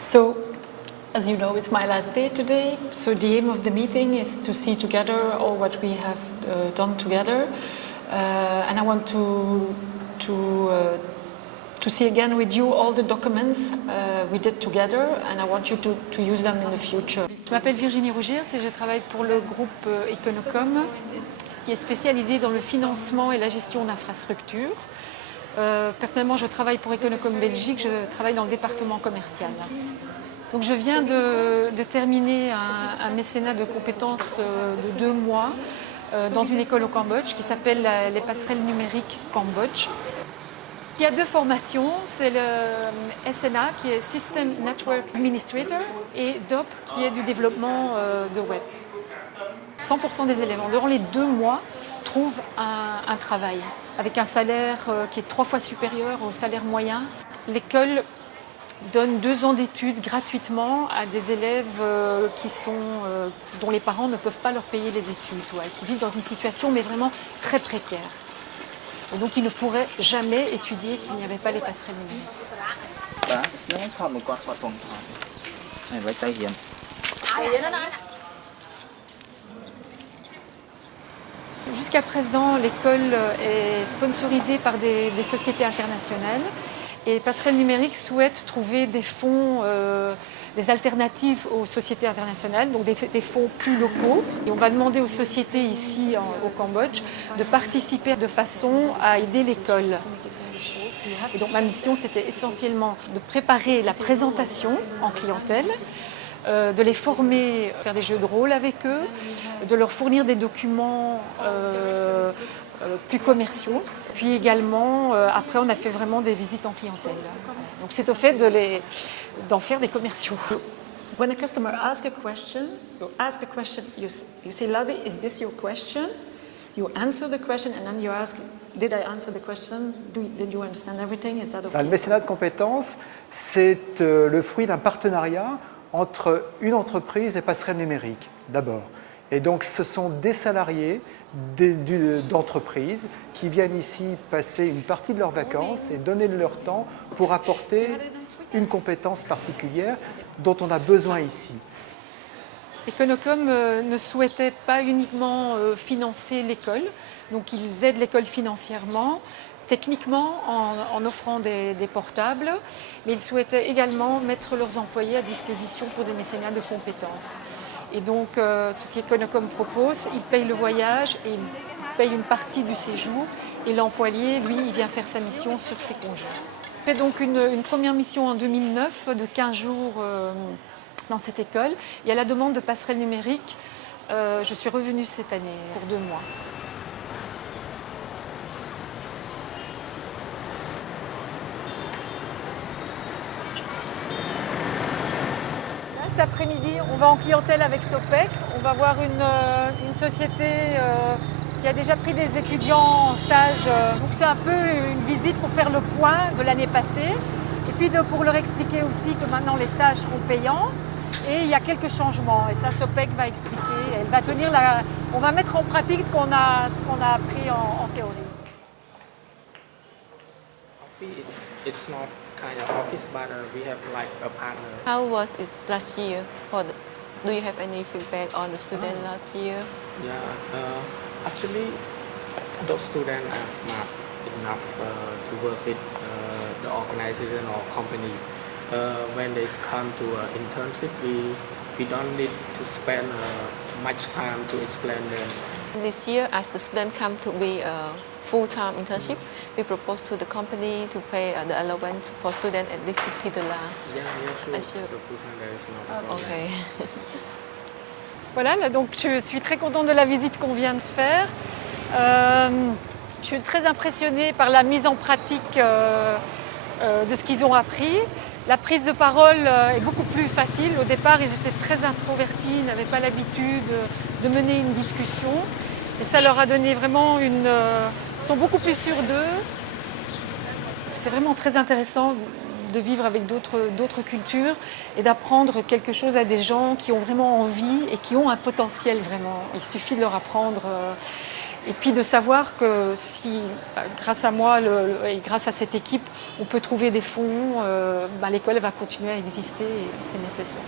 So, as you know, it's my last day today. So the aim of the meeting is to see together all what we have done together, and I want to see again with you all the documents we did together, and I want you to use them in the future. Je m'appelle Virginie Rougirs et je travaille pour le groupe Econocom, qui est spécialisé dans le financement et la gestion d'infrastructures. Personnellement, je travaille pour Econocom Belgique, je travaille dans le département commercial. Donc je viens de terminer un mécénat de compétences de 2 mois dans une école au Cambodge qui s'appelle les passerelles numériques Cambodge. Il y a 2 formations, c'est le SNA qui est System Network Administrator et DOP qui est du développement de web. 100% des élèves, durant les 2 mois, trouvent un travail avec un salaire qui est 3 fois supérieur au salaire moyen. L'école donne 2 ans d'études gratuitement à des élèves dont les parents ne peuvent pas leur payer les études, qui vivent dans une situation mais vraiment très précaire. Et donc ils ne pourraient jamais étudier s'il n'y avait pas les passerelles numériques. Jusqu'à présent, l'école est sponsorisée par des sociétés internationales et Passerelles Numériques souhaite trouver des fonds, des alternatives aux sociétés internationales, donc des fonds plus locaux. Et on va demander aux sociétés ici au Cambodge de participer de façon à aider l'école. Et donc ma mission, c'était essentiellement de préparer la présentation en clientèle, de les former, faire des jeux de rôle avec eux, de leur fournir des documents plus commerciaux. Puis également, après, on a fait vraiment des visites en clientèle. Donc c'est au fait d'en faire des commerciaux. When a customer asks a question, you ask the question, you say, Ladi, is this your question? You answer the question and then you ask, did I answer the question? Did you understand everything? Is that okay? Le mécénat de compétences, c'est le fruit d'un partenariat entre une entreprise et Passerelles Numériques, d'abord. Et donc, ce sont des salariés d'entreprises qui viennent ici passer une partie de leurs vacances et donner de leur temps pour apporter une compétence particulière dont on a besoin ici. Econocom ne souhaitait pas uniquement financer l'école, donc ils aident l'école financièrement, techniquement en offrant des portables, mais ils souhaitaient également mettre leurs employés à disposition pour des mécénats de compétences. Et donc ce qu'Econocom propose, ils payent le voyage et ils payent une partie du séjour et l'employé, lui, il vient faire sa mission sur ses congés. J'ai fait donc une première mission en 2009 de 15 jours dans cette école et à la demande de Passerelles Numériques, je suis revenue cette année pour 2 mois. Cet après-midi, on va en clientèle avec Sopec. On va voir une société qui a déjà pris des étudiants en stage. Donc c'est un peu une visite pour faire le point de l'année passée. Et puis pour leur expliquer aussi que maintenant les stages seront payants. Et il y a quelques changements. Et ça, Sopec va expliquer. Elle va tenir on va mettre en pratique ce qu'on a appris en théorie. It's not kind of office, but we have like a partner. How was it last year? Do you have any feedback on the student last year? Yeah, actually, those students are smart enough to work with the organization or company. When they come to an internship, we don't need to spend much time to explain them. This year, as the student come to be a full-time internship, we propose to the company to pay the allowance for student at least $50. Yeah, sure. Sure. So full-time there is no problem. Okay. Voilà, là, donc je suis très contente de la visite qu'on vient de faire. Je suis très impressionnée par la mise en pratique de ce qu'ils ont appris. La prise de parole est beaucoup plus facile. Au départ, ils étaient très introvertis, ils n'avaient pas l'habitude de mener une discussion. Et ça leur a donné vraiment ils sont beaucoup plus sûrs d'eux. C'est vraiment très intéressant de vivre avec d'autres cultures et d'apprendre quelque chose à des gens qui ont vraiment envie et qui ont un potentiel vraiment. Il suffit de leur apprendre. Et puis de savoir que si, grâce à moi et grâce à cette équipe, on peut trouver des fonds, l'école va continuer à exister et c'est nécessaire.